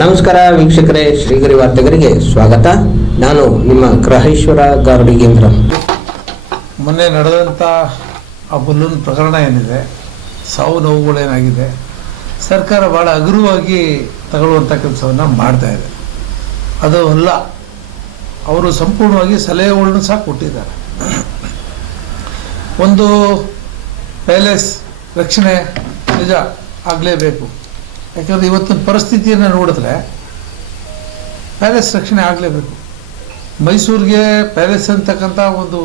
ನಮಸ್ಕಾರ ವೀಕ್ಷಕರೇ, ಶ್ರೀಗರಿ ವಾರ್ತೆಗರಿಗೆ ಸ್ವಾಗತ. ನಾನು ನಿಮ್ಮ ಗ್ರಹೇಶ್ವರ ಗಾರ್ಡಿಗೇಂದ್ರ. ಮೊನ್ನೆ ನಡೆದಂಥ ಆ ಬಲೂನ್ ಪ್ರಕರಣ ಏನಿದೆ, ಸಾವು ನೋವುಗಳೇನಾಗಿದೆ, ಸರ್ಕಾರ ಭಾಳ ಹಗುರವಾಗಿ ತಗೊಳ್ಳುವಂಥ ಕೆಲಸವನ್ನು ಮಾಡ್ತಾ ಇದೆ. ಅದು ಅಲ್ಲ, ಅವರು ಸಂಪೂರ್ಣವಾಗಿ ಸಲಹೆಗಳನ್ನು ಸಹ ಕೊಟ್ಟಿದ್ದಾರೆ. ಒಂದು ಪ್ಯಾಲೇಸ್ ರಕ್ಷಣೆ ನಿಜ ಆಗಲೇಬೇಕು. ಯಾಕಂದರೆ ಇವತ್ತಿನ ಪರಿಸ್ಥಿತಿಯನ್ನು ನೋಡಿದ್ರೆ ಪ್ಯಾಲೇಸ್ ರಕ್ಷಣೆ ಆಗಲೇಬೇಕು. ಮೈಸೂರಿಗೆ ಪ್ಯಾಲೇಸ್ ಅಂತಕ್ಕಂಥ ಒಂದು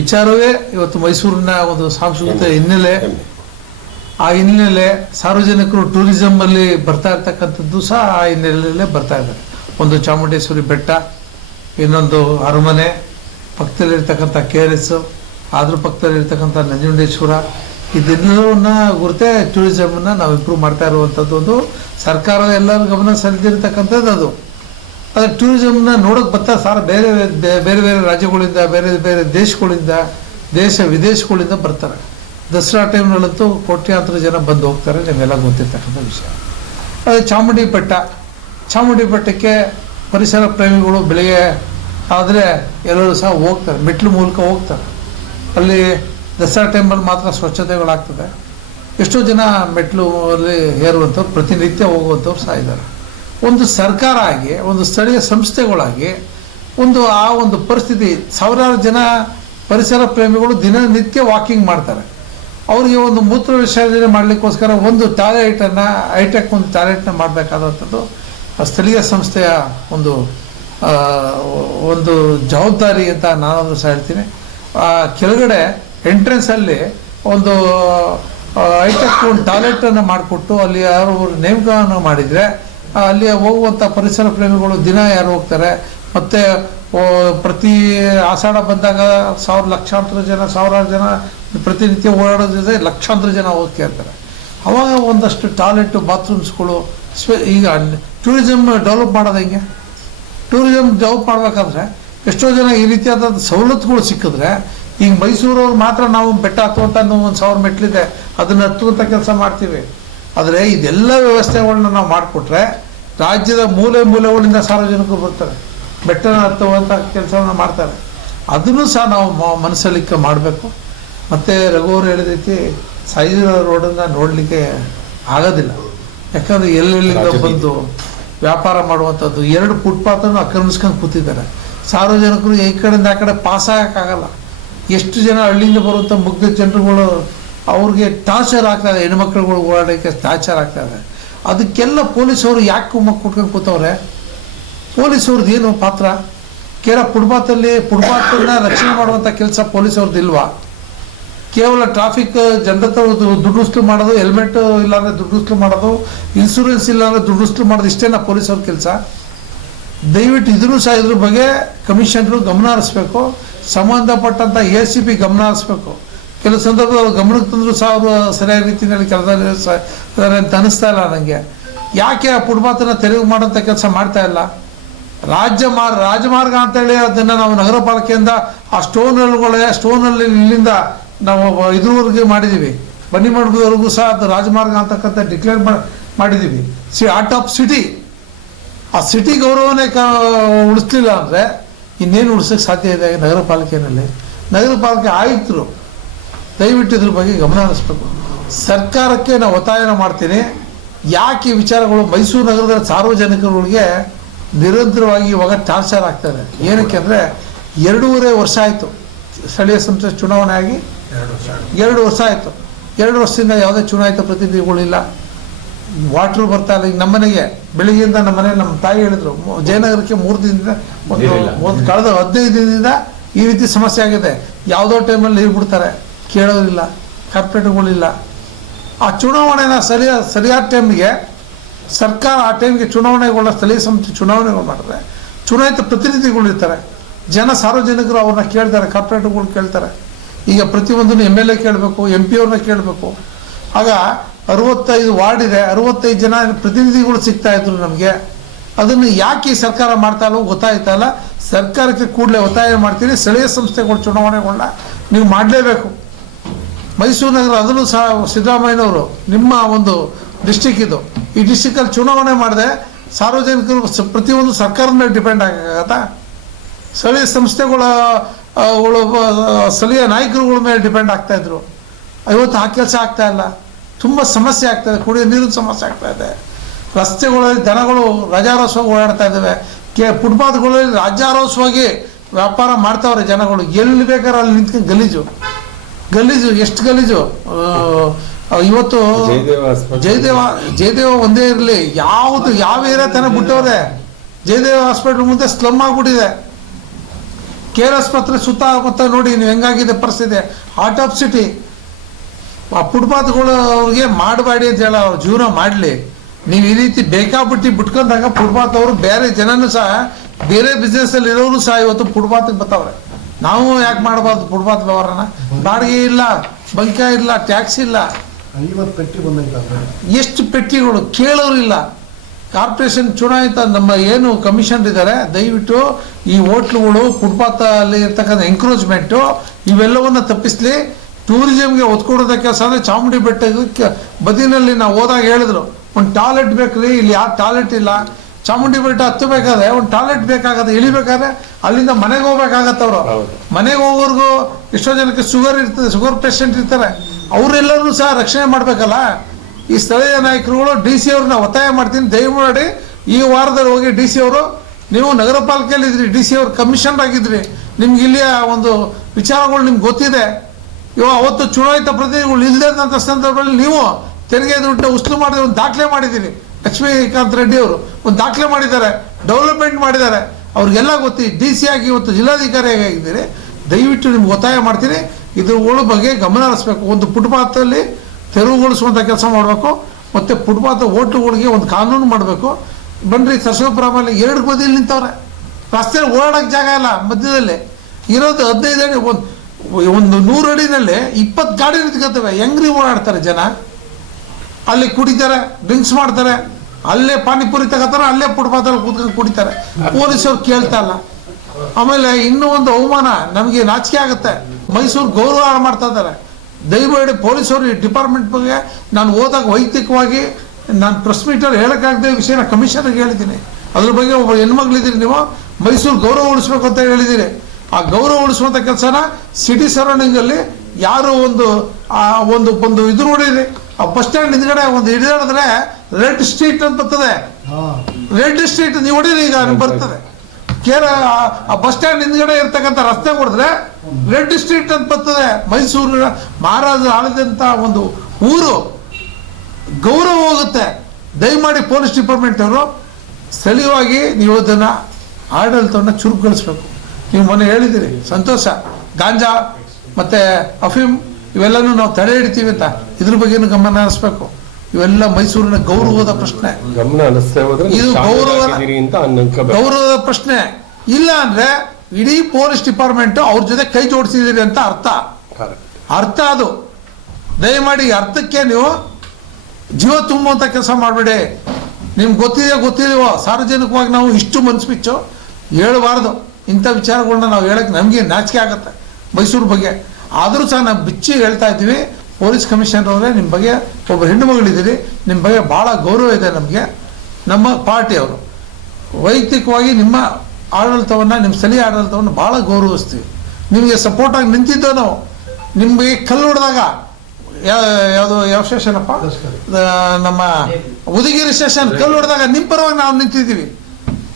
ವಿಚಾರವೇ ಇವತ್ತು ಮೈಸೂರಿನ ಒಂದು ಸಾಂಸ್ಕೃತಿಕ ಹಿನ್ನೆಲೆ. ಆ ಹಿನ್ನೆಲೆ ಸಾರ್ವಜನಿಕರು ಟೂರಿಸಮಲ್ಲಿ ಬರ್ತಾ ಇರ್ತಕ್ಕಂಥದ್ದು ಸಹ ಆ ಹಿನ್ನೆಲೆಯಲ್ಲೇ ಬರ್ತಾ ಇದ್ದಾರೆ. ಒಂದು ಚಾಮುಂಡೇಶ್ವರಿ ಬೆಟ್ಟ, ಇನ್ನೊಂದು ಅರಮನೆ, ಪಕ್ಕದಲ್ಲಿರ್ತಕ್ಕಂಥ KRS, ಅದ್ರ ಪಕ್ಕದಲ್ಲಿರ್ತಕ್ಕಂಥ ನಂಜುಂಡೇಶ್ವರ, ಇದೆಲ್ಲವನ್ನ ಗುರುತೇ ಟೂರಿಸಮನ್ನು ನಾವು ಇಂಪ್ರೂವ್ ಮಾಡ್ತಾ ಇರುವಂಥದ್ದು. ಒಂದು ಸರ್ಕಾರ ಎಲ್ಲರ ಗಮನ ಸೆಳೆದಿರ್ತಕ್ಕಂಥದ್ದು ಅದು. ಅದು ಟೂರಿಸಮ್ನ ನೋಡೋಕೆ ಬರ್ತಾರೆ ಬೇರೆ ಬೇರೆ ಬೇರೆ ರಾಜ್ಯಗಳಿಂದ, ಬೇರೆ ಬೇರೆ ದೇಶಗಳಿಂದ, ದೇಶ ವಿದೇಶಗಳಿಂದ ಬರ್ತಾರೆ. ದಸರಾ ಟೈಮ್ನಲ್ಲಂತೂ ಕೋಟ್ಯಾಂತರ ಜನ ಬಂದು ಹೋಗ್ತಾರೆ, ನಿಮಗೆಲ್ಲ ಗೊತ್ತಿರ್ತಕ್ಕಂಥ ವಿಷಯ. ಅದು ಚಾಮುಂಡಿ ಬೆಟ್ಟಕ್ಕೆ ಪರಿಸರ ಪ್ರೇಮಿಗಳು ಬೆಳಿಗ್ಗೆ ಆದರೆ ಎಲ್ಲರೂ ಸಹ ಹೋಗ್ತಾರೆ, ಮೆಟ್ಲು ಮೂಲಕ ಹೋಗ್ತಾರೆ. ಅಲ್ಲಿ ದಸರಾ ಟೈಮಲ್ಲಿ ಮಾತ್ರ ಸ್ವಚ್ಛತೆಗಳಾಗ್ತದೆ. ಎಷ್ಟೋ ಜನ ಮೆಟ್ಲು ಅಲ್ಲಿ ಏರುವಂಥವ್ರು, ಪ್ರತಿನಿತ್ಯ ಹೋಗುವಂಥವ್ರು ಸಹ ಇದ್ದಾರೆ. ಒಂದು ಸರ್ಕಾರ ಆಗಿ, ಒಂದು ಸ್ಥಳೀಯ ಸಂಸ್ಥೆಗಳಾಗಿ ಆ ಒಂದು ಪರಿಸ್ಥಿತಿ, ಸಾವಿರಾರು ಜನ ಪರಿಸರ ಪ್ರೇಮಿಗಳು ದಿನನಿತ್ಯ ವಾಕಿಂಗ್ ಮಾಡ್ತಾರೆ. ಅವರಿಗೆ ಒಂದು ಮೂತ್ರ ವಿಸರ್ಜನೆ ಮಾಡಲಿಕ್ಕೋಸ್ಕರ ಒಂದು ಟಾಯ್ಲೆಟನ್ನು, ಹೈಟೆಕ್ ಒಂದು ಟಾಯ್ಲೆಟ್ನ ಮಾಡಬೇಕಾದಂಥದ್ದು ಸ್ಥಳೀಯ ಸಂಸ್ಥೆಯ ಒಂದು ಜವಾಬ್ದಾರಿ ಅಂತ ನಾನಾದರೂ ಸಹ ಹೇಳ್ತೀನಿ. ಕೆಳಗಡೆ ಎಂಟ್ರೆನ್ಸಲ್ಲಿ ಒಂದು ಹೈಟೆಕ್ ಒಂದು ಟಾಯ್ಲೆಟನ್ನು ಮಾಡಿಕೊಟ್ಟು ಅಲ್ಲಿ ಯಾರು ನೇಮಕವನ್ನು ಮಾಡಿದರೆ ಅಲ್ಲಿ ಹೋಗುವಂಥ ಪರಿಸರ ಪ್ರೇಮಿಗಳು ದಿನ ಯಾರು ಹೋಗ್ತಾರೆ. ಮತ್ತು ಪ್ರತಿ ಆಷಾಢ ಬಂದಾಗ ಲಕ್ಷಾಂತರ ಜನ, ಸಾವಿರಾರು ಜನ ಪ್ರತಿನಿತ್ಯ ಓಡಾಡೋದಿದೆ, ಲಕ್ಷಾಂತರ ಜನ ಹೋಗ್ತಾ ಇರ್ತಾರೆ. ಅವಾಗ ಒಂದಷ್ಟು ಟಾಯ್ಲೆಟು, ಬಾತ್ರೂಮ್ಸ್ಗಳು ಈಗ ಟೂರಿಸಮ್ ಡೆವಲಪ್ ಮಾಡೋದು ಹೆಂಗೆ? ಟೂರಿಸಮ್ ಡೆವಲಪ್ ಮಾಡಬೇಕಾದ್ರೆ ಎಷ್ಟೋ ಜನ ಈ ರೀತಿಯಾದ ಸವಲತ್ತುಗಳು ಸಿಕ್ಕಿದ್ರೆ, ಈಗ ಮೈಸೂರವ್ರು ಮಾತ್ರ ನಾವು ಬೆಟ್ಟ ಹತ್ತುವಂಥ 1,000 ಮೆಟ್ಲಿದೆ, ಅದನ್ನು ಹತ್ತುವಂಥ ಕೆಲಸ ಮಾಡ್ತೀವಿ. ಆದರೆ ಇದೆಲ್ಲ ವ್ಯವಸ್ಥೆಗಳನ್ನ ನಾವು ಮಾಡಿಕೊಟ್ರೆ ರಾಜ್ಯದ ಮೂಲೆಗಳಿಂದ ಸಾರ್ವಜನಿಕರು ಬರ್ತಾರೆ, ಬೆಟ್ಟನ ಹತ್ತುವಂಥ ಕೆಲಸವನ್ನು ಮಾಡ್ತಾರೆ. ಅದನ್ನು ಸಹ ನಾವು ಮನಸ್ಸಲ್ಲಿಕ್ಕೆ ಮಾಡಬೇಕು. ಮತ್ತು ರಘುವರು ಹೇಳಿದ ರೀತಿ ಸಾಯಿರ ರೋಡನ್ನು ನೋಡಲಿಕ್ಕೆ ಆಗೋದಿಲ್ಲ. ಯಾಕಂದರೆ ಎಲ್ಲೆಲ್ಲಿಂದ ಬಂದು ವ್ಯಾಪಾರ ಮಾಡುವಂಥದ್ದು, 2 ಫುಟ್ಪಾತನ್ನು ಆಕ್ರಮಿಸ್ಕೊಂಡು ಕೂತಿದ್ದಾರೆ. ಸಾರ್ವಜನಿಕರು ಈ ಕಡೆಯಿಂದ ಆ ಕಡೆ ಪಾಸ್ ಆಗೋಕ್ಕಾಗಲ್ಲ. ಎಷ್ಟು ಜನ ಹಳ್ಳಿಯಿಂದ ಬರುವಂಥ ಮುಗ್ಧ ಜನರುಗಳು, ಅವ್ರಿಗೆ ಟಾರ್ಚರ್ ಆಗ್ತಾಯಿದೆ, ಹೆಣ್ಮಕ್ಳುಗಳು ಓಡಾಡೋಕ್ಕೆ ಟಾರ್ಚರ್ ಆಗ್ತಾಯಿದೆ. ಅದಕ್ಕೆಲ್ಲ ಪೊಲೀಸವರು ಯಾಕೆ ಕುಮ್ಮಕ್ಕು ಕೊಟ್ಕೊಂಡು ಕೂತವ್ರೆ? ಪೊಲೀಸವ್ರದ್ದು ಏನು ಪಾತ್ರ? ಫುಟ್ಪಾತನ್ನು ರಕ್ಷಣೆ ಮಾಡುವಂಥ ಕೆಲಸ ಪೊಲೀಸವ್ರದ್ದು ಇಲ್ವಾ? ಕೇವಲ ಟ್ರಾಫಿಕ್ ಜನರ ದುಡ್ಡು ವಸೂಲು ಮಾಡೋದು, ಹೆಲ್ಮೆಟ್ ಇಲ್ಲಾಂದರೆ ದುಡ್ಡು ವಸೂಲು ಮಾಡೋದು, ಇನ್ಶೂರೆನ್ಸ್ ಇಲ್ಲಾಂದರೆ ದುಡ್ಡು ವಸೂಲು ಮಾಡೋದು, ಇಷ್ಟೇನಾ ಪೊಲೀಸವ್ರ ಕೆಲಸ? ದಯವಿಟ್ಟು ಇದನ್ನು ಸಹ ಇದ್ರ ಬಗ್ಗೆ ಕಮಿಷನರು ಗಮನ ಹರಿಸ್ಬೇಕು. ಸಂಬಂಧಪಟ್ಟಂಥ ACP ಗಮನ ಹರಿಸ್ಬೇಕು. ಕೆಲವು ಸಂದರ್ಭದಲ್ಲಿ ಗಮನಕ್ಕೆ ತಂದರೂ ಸಹ ಅವರು ಸರಿಯಾದ ರೀತಿಯಲ್ಲಿ ಕೆಲಸ ಅಂತ ಅನ್ನಿಸ್ತಾ ಇಲ್ಲ ನನಗೆ. ಯಾಕೆ ಆ ಫುಟ್ಪಾತನ್ನು ತೆರವು ಮಾಡೋಂಥ ಕೆಲಸ ಮಾಡ್ತಾ ಇಲ್ಲ? ರಾಜಮಾರ್ಗ ಅಂತೇಳಿ ಅದನ್ನು ನಾವು ನಗರ ಪಾಲಿಕೆಯಿಂದ ಆ ಸ್ಟೋನಲ್ಲಿ ಇಲ್ಲಿಂದ ನಾವು ಇದ್ರವರೆಗೆ ಮಾಡಿದ್ದೀವಿ, ಬನ್ನಿಮಠದವರೆಗೂ ಸಹ ಅದು ರಾಜಮಾರ್ಗ ಅಂತಕ್ಕಂಥ ಡಿಕ್ಲೇರ್ ಮಾಡಿದ್ದೀವಿ. ಆರ್ಟ್ ಆಫ್ ಸಿಟಿ, ಆ ಸಿಟಿ ಗೌರವನೇ ಉಳಿಸ್ಲಿಲ್ಲ ಅಂದರೆ ಇನ್ನೇನು ಉಳಿಸೋಕ್ಕೆ ಸಾಧ್ಯ ಇದೆ? ನಗರ ಪಾಲಿಕೆಯಲ್ಲಿ ನಗರ ಪಾಲಿಕೆ ಆಯುಕ್ತರು ದಯವಿಟ್ಟು ಇದ್ರ ಬಗ್ಗೆ ಗಮನ ಹರಿಸ್ಬೇಕು. ಸರ್ಕಾರಕ್ಕೆ ನಾವು ಒತ್ತಾಯನ ಮಾಡ್ತೀನಿ. ಯಾಕೆ ಈ ವಿಚಾರಗಳು ಮೈಸೂರು ನಗರದ ಸಾರ್ವಜನಿಕರುಗಳಿಗೆ ನಿರಂತರವಾಗಿ ಇವಾಗ ಟಾರ್ಚರ್ ಆಗ್ತದೆ? ಏನಕ್ಕೆ ಅಂದರೆ 2.5 ವರ್ಷ ಆಯಿತು ಸ್ಥಳೀಯ ಸಂಸ್ಥೆ ಚುನಾವಣೆ ಆಗಿ, 2 ವರ್ಷ ಆಯಿತು. 2 ವರ್ಷದಿಂದ ಯಾವುದೇ ಚುನಾಯಿತ ಪ್ರತಿನಿಧಿಗಳಿಲ್ಲ. ವಾಟ್ರು ಬರ್ತಾ ಇಲ್ಲ. ಈಗ ನಮ್ಮನೆಗೆ ಬೆಳಿಗ್ಗೆಯಿಂದ ನಮ್ಮ ತಾಯಿ ಹೇಳಿದ್ರು, ಜಯನಗರಕ್ಕೆ 3 ದಿನದಿಂದ ಒಂದು ಕಳೆದ 15 ದಿನದಿಂದ ಈ ರೀತಿ ಸಮಸ್ಯೆ ಆಗಿದೆ. ಯಾವುದೋ ಟೈಮಲ್ಲಿ ನೀರು ಬಿಡ್ತಾರೆ, ಕೇಳೋದಿಲ್ಲ, ಕಾರ್ಪೊರೇಟ್ಗಳಿಲ್ಲ. ಆ ಚುನಾವಣೆನ ಸರಿಯಾದ ಟೈಮ್ಗೆ ಸರ್ಕಾರ ಆ ಟೈಮ್ಗೆ ಚುನಾವಣೆಗಳನ್ನ, ಸ್ಥಳೀಯ ಸಂಸ್ಥೆ ಚುನಾವಣೆಗಳು ಮಾಡಿದ್ರೆ ಚುನಾಯಿತ ಪ್ರತಿನಿಧಿಗಳು ಇರ್ತಾರೆ, ಸಾರ್ವಜನಿಕರು ಅವ್ರನ್ನ ಕೇಳ್ತಾರೆ, ಕಾರ್ಪೊರೇಟ್ಗಳು ಕೇಳ್ತಾರೆ. ಈಗ ಪ್ರತಿಯೊಂದನ್ನು MLA ಕೇಳಬೇಕು, MP ಅವ್ರನ್ನ ಕೇಳಬೇಕು. ಆಗ 65 ವಾರ್ಡ್ ಇದೆ, 65 ಜನ ಪ್ರತಿನಿಧಿಗಳು ಸಿಗ್ತಾ ಇದ್ರು ನಮಗೆ. ಅದನ್ನು ಯಾಕೆ ಸರ್ಕಾರ ಮಾಡ್ತಾ ಇಲ್ಲವೋ ಗೊತ್ತಾಯ್ತಾ ಇಲ್ಲ. ಸರ್ಕಾರಕ್ಕೆ ಕೂಡಲೇ ಒತ್ತಾಯ ಮಾಡ್ತೀನಿ, ಸ್ಥಳೀಯ ಸಂಸ್ಥೆಗಳ ಚುನಾವಣೆಗಳನ್ನ ನೀವು ಮಾಡಲೇಬೇಕು. ಮೈಸೂರು ನಗರ ಅದನ್ನು ಸಹ ಸಿದ್ದರಾಮಯ್ಯನವರು ನಿಮ್ಮ ಒಂದು ಡಿಸ್ಟಿಕ್ ಇದು, ಈ ಡಿಸ್ಟಿಕಲ್ಲಿ ಚುನಾವಣೆ ಮಾಡಿದೆ ಸಾರ್ವಜನಿಕರು ಪ್ರತಿಯೊಂದು ಸರ್ಕಾರದ ಮೇಲೆ ಡಿಪೆಂಡ್ ಆಗತ್ತಾ? ಸ್ಥಳೀಯ ಸಂಸ್ಥೆಗಳ ಸ್ಥಳೀಯ ನಾಯಕರುಗಳ ಮೇಲೆ ಡಿಪೆಂಡ್ ಆಗ್ತಾಯಿದ್ರು. ಇವತ್ತು ಆ ಕೆಲಸ ಆಗ್ತಾ ಇಲ್ಲ. ತುಂಬ ಸಮಸ್ಯೆ ಆಗ್ತಾಯಿದೆ. ಕುಡಿಯೋ ನೀರಿನ ಸಮಸ್ಯೆ ಆಗ್ತಾಯಿದೆ. ರಸ್ತೆಗಳಲ್ಲಿ ದನಗಳು ರಾಜಾರೋತ್ಸವ ಓಡಾಡ್ತಾ ಇದ್ದಾವೆ. ಫುಟ್ಪಾತ್ಗಳಲ್ಲಿ ರಾಜಾರೋತ್ಸವಾಗಿ ವ್ಯಾಪಾರ ಮಾಡ್ತಾವ್ರೆ ಜನಗಳು. ಎಲ್ಲಿ ಬೇಕಾದ್ರೆ ಅಲ್ಲಿ ನಿಂತ್ಕೊಂಡು ಗಲೀಜು ಎಷ್ಟು ಗಲೀಜು. ಇವತ್ತು ಜಯದೇವ ಒಂದೇ ಇರಲಿ, ಯಾವ ಏರಿಯಾ ತನ ಬಿಟ್ಟವ್ರೆ. ಜಯದೇವ ಹಾಸ್ಪಿಟ್ಲ್ ಮುಂದೆ ಸ್ಲಮ್ ಆಗ್ಬಿಟ್ಟಿದೆ. ಕೇರ್ ಆಸ್ಪತ್ರೆ ಸುತ್ತಮುತ್ತ ನೋಡಿ ನೀವು ಹೆಂಗಾಗಿದೆ ಪರಿಸ್ಥಿತಿ. Heart of city. ಆ ಫುಟ್ಪಾತ್ಗಳು ಅವ್ರಿಗೆ ಮಾಡಬೇಡಿ ಅಂತ ಹೇಳ, ಅವ್ರ ಜೀವನ ಮಾಡಲಿ. ನೀವು ಈ ರೀತಿ ಬೇಕಾಬಿಟ್ಟು ಬಿಟ್ಕೊಂಡಾಗ ಫುಟ್ಪಾತ್ ಅವರು ಬೇರೆ ಜನನೂ ಸಹ, ಬೇರೆ ಬಿಸ್ನೆಸ್ಸಲ್ಲಿ ಇರೋರು ಸಹ ಇವತ್ತು ಫುಟ್ಪಾತ್ಗೆ ಬರ್ತಾವ್ರೆ. ನಾವು ಯಾಕೆ ಮಾಡಬಾರ್ದು ಫುಟ್ಪಾತ್ ವ್ಯವಹಾರನ? ಬಾಡಿಗೆ ಇಲ್ಲ, ಬಂಕ ಇಲ್ಲ, ಟ್ಯಾಕ್ಸ್ ಇಲ್ಲ. 50 ಪೆಟ್ಟಿ ಬಂದೈತೆ. ಎಷ್ಟು ಪೆಟ್ಟಿಗಳು ಕೇಳೋರು ಇಲ್ಲ. ಕಾರ್ಪೊರೇಷನ್ ಚುನಾಯಿತ ನಮ್ಮ ಏನು ಕಮಿಷನ್ ಇದ್ದಾರೆ, ದಯವಿಟ್ಟು ಈ ಹೋಟ್ಲುಗಳು ಫುಟ್ಪಾತ್ ಅಲ್ಲಿ ಇರ್ತಕ್ಕಂಥ ಎಂಕ್ರೋಚ್ಮೆಂಟು ಇವೆಲ್ಲವನ್ನು ತಪ್ಪಿಸ್ಲಿ. ಟೂರಿಸಮ್ಗೆ ಒತ್ತು ಕೊಡೋದ ಕೆಲಸ ಅಂದರೆ ಚಾಮುಂಡಿ ಬೆಟ್ಟಕ್ಕೆ ಬದಿನಲ್ಲಿ ನಾವು ಹೋದಾಗ ಹೇಳಿದ್ರು, ಒಂದು ಟಾಯ್ಲೆಟ್ ಬೇಕ್ರಿ, ಇಲ್ಲಿ ಯಾವ ಟಾಯ್ಲೆಟ್ ಇಲ್ಲ. ಚಾಮುಂಡಿ ಬೆಟ್ಟ ಹತ್ತಬೇಕಾದ್ರೆ ಒಂದು ಟಾಯ್ಲೆಟ್ ಬೇಕಾಗತ್ತೆ. ಇಳಿಬೇಕಾದ್ರೆ ಅಲ್ಲಿಂದ ಮನೆಗೆ ಹೋಗ್ಬೇಕಾಗತ್ತೆ. ಅವರು ಮನೆಗೆ ಹೋಗೋರ್ಗು ಎಷ್ಟೋ ಜನಕ್ಕೆ ಶುಗರ್ ಇರ್ತದೆ, ಶುಗರ್ ಪೇಷಂಟ್ ಇರ್ತಾರೆ. ಅವರೆಲ್ಲರೂ ಸಹ ರಕ್ಷಣೆ ಮಾಡಬೇಕಲ್ಲ. ಈ ಸ್ಥಳೀಯ ನಾಯಕರುಗಳು ಡಿ ಸಿ ಅವ್ರನ್ನ ಒತ್ತಾಯ ಮಾಡ್ತೀನಿ, ದಯಮಾಡಿ ಈ ವಾರದಲ್ಲಿ ಹೋಗಿ ಡಿ ಸಿ ಅವರು, ನೀವು ನಗರ ಪಾಲಿಕೆಯಲ್ಲಿ ಇದ್ರಿ, ಡಿ ಸಿ ಅವರು ಕಮಿಷನರ್ ಆಗಿದ್ರಿ, ನಿಮ್ಗೆ ಇಲ್ಲಿಯ ಒಂದು ವಿಚಾರಗಳು ನಿಮ್ಗೆ ಗೊತ್ತಿದೆ. ಇವಾಗ ಅವತ್ತು ಚುನಾಯಿತ ಪ್ರತಿನಿಧಿಗಳು ಇಲ್ಲದಂಥ ಸಂದರ್ಭದಲ್ಲಿ ನೀವು ತೆರಿಗೆ ದುಡ್ಡು ಉಸ್ಲು ಮಾಡಿದ್ರೆ ಒಂದು ದಾಖಲೆ ಮಾಡಿದ್ದೀರಿ. ಲಕ್ಷ್ಮೀಕಾಂತ್ ರೆಡ್ಡಿ ಅವರು ಒಂದು ದಾಖಲೆ ಮಾಡಿದ್ದಾರೆ, ಡೆವಲಪ್ಮೆಂಟ್ ಮಾಡಿದ್ದಾರೆ. ಅವ್ರಿಗೆಲ್ಲ ಗೊತ್ತಿ. ಡಿ ಸಿ ಆಗಿ ಇವತ್ತು ಜಿಲ್ಲಾಧಿಕಾರಿಯಾಗಿ ಆಗಿದ್ದೀರಿ. ದಯವಿಟ್ಟು ನಿಮ್ಗೆ ಒತ್ತಾಯ ಮಾಡ್ತೀನಿ, ಇದ್ರ ಬಗ್ಗೆ ಗಮನ ಹರಿಸ್ಬೇಕು. ಒಂದು ಫುಟ್ಪಾತಲ್ಲಿ ತೆರವುಗೊಳಿಸುವಂಥ ಕೆಲಸ ಮಾಡಬೇಕು. ಮತ್ತು ಫುಟ್ಪಾತ್ ಹೋಟ್ಲುಗಳಿಗೆ ಒಂದು ಕಾನೂನು ಮಾಡಬೇಕು. ಬನ್ನಿರಿ, ಸರಸ್ವಪುರಮಲ್ಲಿ 2 ಬದಿಯಲ್ಲಿ ನಿಂತವ್ರೆ. ರಸ್ತೆಯಲ್ಲಿ ಓಡಾಡೋಕ್ಕೆ ಜಾಗ ಇಲ್ಲ. ಮಧ್ಯದಲ್ಲಿ ಇರೋದು 15 ಅಡಿ, ಒಂದು 100 ಅಡಿನಲ್ಲಿ 20 ಗಾಡಿ ನಿಂತ್ಕೊತವೆ. ಹೆಂಗ್ರಿ ಓಡಾಡ್ತಾರೆ ಜನ? ಅಲ್ಲಿ ಕುಡಿತಾರೆ, ಡ್ರಿಂಕ್ಸ್ ಮಾಡ್ತಾರೆ, ಅಲ್ಲೇ ಪಾನಿಪುರಿ ತಗೋತಾರೆ, ಅಲ್ಲೇ ಫುಟ್ಪಾತಲ್ಲಿ ಕೂತ್ಕೊಂಡು ಕುಡಿತಾರೆ. ಪೊಲೀಸವ್ರು ಕೇಳ್ತಾ ಇಲ್ಲ. ಆಮೇಲೆ ಇನ್ನೂ ಒಂದು ಅವಮಾನ, ನಮಗೆ ನಾಚಿಕೆ ಆಗುತ್ತೆ. ಮೈಸೂರು ಗೌರವ ಹಾಳು ಮಾಡ್ತಾ ಇದ್ದಾರೆ. ದಯಮಾಡಿ ಪೊಲೀಸರು ಈ ಡಿಪಾರ್ಟ್ಮೆಂಟ್ ಬಗ್ಗೆ ನಾನು ಹೋದಾಗ ವೈಯಕ್ತಿಕವಾಗಿ ನಾನು ಪ್ರೆಸ್ ಮೀಟಲ್ಲಿ ಹೇಳೋಕ್ಕಾಗದೆ ವಿಷಯನ ಕಮಿಷನರ್ಗೆ ಹೇಳಿದ್ದೀನಿ. ಅದ್ರ ಬಗ್ಗೆ ಒಬ್ಬ ಹೆಣ್ಮಗಳಿದ್ದೀರಿ, ನೀವು ಮೈಸೂರು ಗೌರವ ಉಳಿಸ್ಬೇಕು ಅಂತ ಹೇಳಿದ್ದೀರಿ. ಆ ಗೌರವ ಉಳಿಸುವಂಥ ಕೆಲಸನ ಸಿಟಿ ಸರೌಂಡಿಂಗಲ್ಲಿ ಯಾರು ಒಂದು ಇದು ನೋಡಿರಿ, ಆ ಬಸ್ ಸ್ಟ್ಯಾಂಡ್ ಹಿಂದ್ಗಡೆ ಒಂದು ಹಿಡಿದಾಡಿದ್ರೆ ರೆಡ್ ಸ್ಟ್ರೀಟ್ ಅಂತ ಬರ್ತದೆ. ರೆಡ್ ಸ್ಟ್ರೀಟ್ ನೀವು ಹೊಡೀರಿ, ಈಗ ಬರ್ತದೆ. ಆ ಬಸ್ ಸ್ಟ್ಯಾಂಡ್ ಹಿಂದ್ಗಡೆ ಇರ್ತಕ್ಕಂಥ ರಸ್ತೆ ಹೊಡೆದ್ರೆ ರೆಡ್ ಸ್ಟ್ರೀಟ್ ಅಂತ ಬರ್ತದೆ. ಮೈಸೂರಿನ ಮಹಾರಾಜರು ಆಳಿದಂಥ ಒಂದು ಊರು, ಗೌರವ ಹೋಗುತ್ತೆ. ದಯಮಾಡಿ ಪೊಲೀಸ್ ಡಿಪಾರ್ಟ್ಮೆಂಟ್ ಅವರು ಸ್ಥಳೀಯವಾಗಿ ನೀವು ಅದನ್ನು ಆಡಳಿತವನ್ನು ಚುರುಕುಗೊಳಿಸ್ಬೇಕು. ನೀವು ಮೊನ್ನೆ ಹೇಳಿದ್ದೀರಿ, ಸಂತೋಷ. ಗಾಂಜಾ ಮತ್ತು ಅಫೀಮ್ ಇವೆಲ್ಲನೂ ನಾವು ತಡೆ ಹಿಡಿತೀವಿ ಅಂತ, ಇದ್ರ ಬಗ್ಗೆನೂ ಗಮನ ಹರಿಸ್ಬೇಕು. ಇವೆಲ್ಲ ಮೈಸೂರಿನ ಗೌರವದ ಪ್ರಶ್ನೆ. ಇದು ಗೌರವದ ಪ್ರಶ್ನೆ. ಇಲ್ಲ ಅಂದ್ರೆ ಇಡೀ ಪೊಲೀಸ್ ಡಿಪಾರ್ಟ್ಮೆಂಟ್ ಅವ್ರ ಜೊತೆ ಕೈ ಜೋಡಿಸಿದಿರಿ ಅಂತ ಅರ್ಥ ಅದು. ದಯಮಾಡಿ ಅರ್ಥಕ್ಕೆ ನೀವು ಜೀವ ತುಂಬುವಂಥ ಕೆಲಸ ಮಾಡಬೇಡಿ. ನಿಮ್ಗೆ ಗೊತ್ತಿದೆಯೋ ಸಾರ್ವಜನಿಕವಾಗಿ ನಾವು ಇಷ್ಟು ಮನಸ್ಪಿಚ್ಚು ಹೇಳಬಾರ್ದು. ಇಂಥ ವಿಚಾರಗಳನ್ನ ನಾವು ಹೇಳಕ್ಕೆ ನಮಗೆ ನಾಚಿಕೆ ಆಗುತ್ತೆ ಮೈಸೂರು ಬಗ್ಗೆ. ಆದರೂ ಸಹ ನಾವು ಬಿಚ್ಚಿ ಹೇಳ್ತಾ ಇದ್ದೀವಿ, ಪೊಲೀಸ್ ಕಮಿಷನರ್ ಅವರೇ, ನಿಮ್ಮ ಬಗ್ಗೆ ಒಬ್ಬ ಹೆಣ್ಣು ಮಗಳಿದ್ದೀರಿ, ನಿಮ್ಮ ಬಗ್ಗೆ ಭಾಳ ಗೌರವ ಇದೆ ನಮಗೆ. ನಮ್ಮ ಪಾರ್ಟಿಯವರು ವೈಯಕ್ತಿಕವಾಗಿ ನಿಮ್ಮ ಆಡಳಿತವನ್ನು, ನಿಮ್ಮ ಸ್ಥಳೀಯ ಆಡಳಿತವನ್ನು ಭಾಳ ಗೌರವಿಸ್ತೀವಿ. ನಿಮಗೆ ಸಪೋರ್ಟಾಗಿ ನಿಂತಿದ್ದೋ ನಾವು. ನಿಮಗೆ ಕಲ್ಲು ಹೊಡೆದಾಗ ಯಾವ ಸ್ಟೇಷನಪ್ಪ, ನಮ್ಮ ಉದಗಿರಿ ಸ್ಟೇಷನ್ ಕಲ್ಲು ಹೊಡೆದಾಗ ನಿಮ್ಮ ಪರವಾಗಿ ನಾವು ನಿಂತಿದ್ದೀವಿ.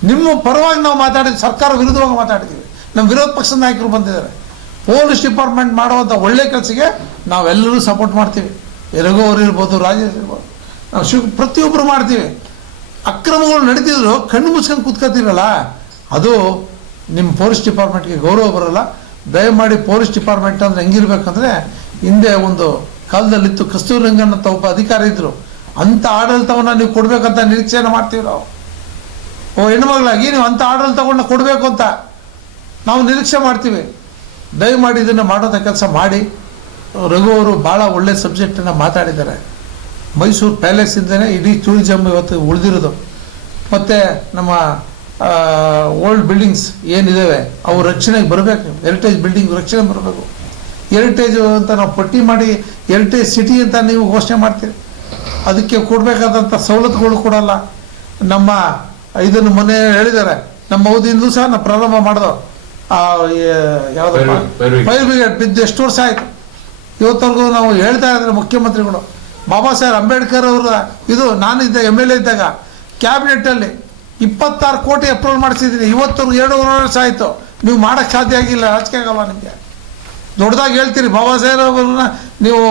ನಿಮ್ಮ ಪರವಾಗಿ ನಾವು ಮಾತಾಡಿದ್ವಿ, ಸರ್ಕಾರ ವಿರುದ್ಧವಾಗಿ ಮಾತಾಡಿದ್ದೀವಿ. ನಮ್ಮ ವಿರೋಧ ಪಕ್ಷದ ನಾಯಕರು ಬಂದಿದ್ದಾರೆ. ಪೊಲೀಸ್ ಡಿಪಾರ್ಟ್ಮೆಂಟ್ ಮಾಡುವಂಥ ಒಳ್ಳೆ ಕೆಲಸಕ್ಕೆ ನಾವೆಲ್ಲರೂ ಸಪೋರ್ಟ್ ಮಾಡ್ತೀವಿ. ರಘು ಅವರು ಇರ್ಬೋದು, ರಾಜೇಶ್ ಇರ್ಬೋದು, ನಾವು ಪ್ರತಿಯೊಬ್ಬರು ಮಾಡ್ತೀವಿ. ಅಕ್ರಮಗಳು ನಡೀತಿದ್ರು ಕಣ್ಣು ಮುಚ್ಕೊಂಡು ಕೂತ್ಕೊತಿರಲ್ಲ, ಅದು ನಿಮ್ಮ ಪೊಲೀಸ್ ಡಿಪಾರ್ಟ್ಮೆಂಟ್ಗೆ ಗೌರವ ಬರೋಲ್ಲ. ದಯಮಾಡಿ ಪೊಲೀಸ್ ಡಿಪಾರ್ಟ್ಮೆಂಟ್ ಅಂದರೆ ಹೆಂಗಿರ್ಬೇಕಂದ್ರೆ, ಹಿಂದೆ ಒಂದು ಕಾಲದಲ್ಲಿತ್ತು, ಕಸ್ತೂರಿ ರಂಗನ್ ಅಂತ ಒಬ್ಬ ಅಧಿಕಾರಿ ಇದ್ದರು. ಅಂಥ ಆಡಳಿತವನ್ನು ನೀವು ಕೊಡಬೇಕಂತ ನಿರೀಕ್ಷೆಯನ್ನು ಮಾಡ್ತೀವಿ ನಾವು. ಹೆಣ್ಮಗಳಾಗಿ ನೀವು ಅಂಥ ಆಡಳಿತವನ್ನು ಕೊಡಬೇಕು ಅಂತ ನಾವು ನಿರೀಕ್ಷೆ ಮಾಡ್ತೀವಿ. ದಯಮಾಡಿ ಇದನ್ನು ಮಾಡೋದ ಕೆಲಸ ಮಾಡಿ. ರಘು ಅವರು ಭಾಳ ಒಳ್ಳೆ ಸಬ್ಜೆಕ್ಟನ್ನು ಮಾತಾಡಿದ್ದಾರೆ. ಮೈಸೂರು ಪ್ಯಾಲೇಸಿಂದನೇ ಇಡೀ ಟೂರಿಸಮ್ ಇವತ್ತು ಉಳಿದಿರೋದು. ಮತ್ತು ನಮ್ಮ ಓಲ್ಡ್ ಬಿಲ್ಡಿಂಗ್ಸ್ ಏನಿದ್ದಾವೆ ಅವು ರಕ್ಷಣೆಗೆ ಬರಬೇಕು. ಹೆರಿಟೇಜ್ ಬಿಲ್ಡಿಂಗ್ ರಕ್ಷಣೆ ಬರಬೇಕು. ಹೆರಿಟೇಜು ಅಂತ ನಾವು ಪಟ್ಟಿ ಮಾಡಿ ಹೆರಿಟೇಜ್ ಸಿಟಿ ಅಂತ ನೀವು ಘೋಷಣೆ ಮಾಡ್ತೀರಿ, ಅದಕ್ಕೆ ಕೊಡಬೇಕಾದಂಥ ಸವಲತ್ತುಗಳು ಕೊಡಲ್ಲ. ನಮ್ಮ ಇದನ್ನು ಮೊನ್ನೆ ಹೇಳಿದ್ದಾರೆ, ನಮ್ಮ ಅವಧಿಯಿಂದಲೂ ಸಹ ನಾವು ಪ್ರಾರಂಭ ಮಾಡಿದೋ ಯಾವುದು ಫೈರ್ ಬ್ರಿಗೇಡ್ ಬಿದ್ದು ಎಷ್ಟು ವರ್ಷ ಆಯಿತು. ಇವತ್ತವರೆಗೂ ನಾವು ಹೇಳ್ತಾ ಇದ್ದಾರೆ ಮುಖ್ಯಮಂತ್ರಿಗಳು. ಬಾಬಾ ಸಾಹೇಬ್ ಅಂಬೇಡ್ಕರ್ ಅವರ ಇದು ನಾನಿದ್ದ MLA ಇದ್ದಾಗ ಕ್ಯಾಬಿನೆಟ್ಟಲ್ಲಿ 26 ಕೋಟಿ ಅಪ್ರೂವಲ್ ಮಾಡಿಸಿದ್ದೀನಿ. ಇವತ್ತವರೆಗೂ 2.5 ವರ್ಷ ಆಯಿತು. ನೀವು ಮಾಡೋಕ್ಕೆ ಸಾಧ್ಯ ಆಗಿಲ್ಲ, ರಾಜಕೀಯ ಆಗಲ್ಲ ನಿಮಗೆ. ದೊಡ್ಡದಾಗಿ ಹೇಳ್ತೀರಿ ಬಾಬಾ ಸಾಹೇಬ್ ಅವ್ರನ್ನ ನೀವು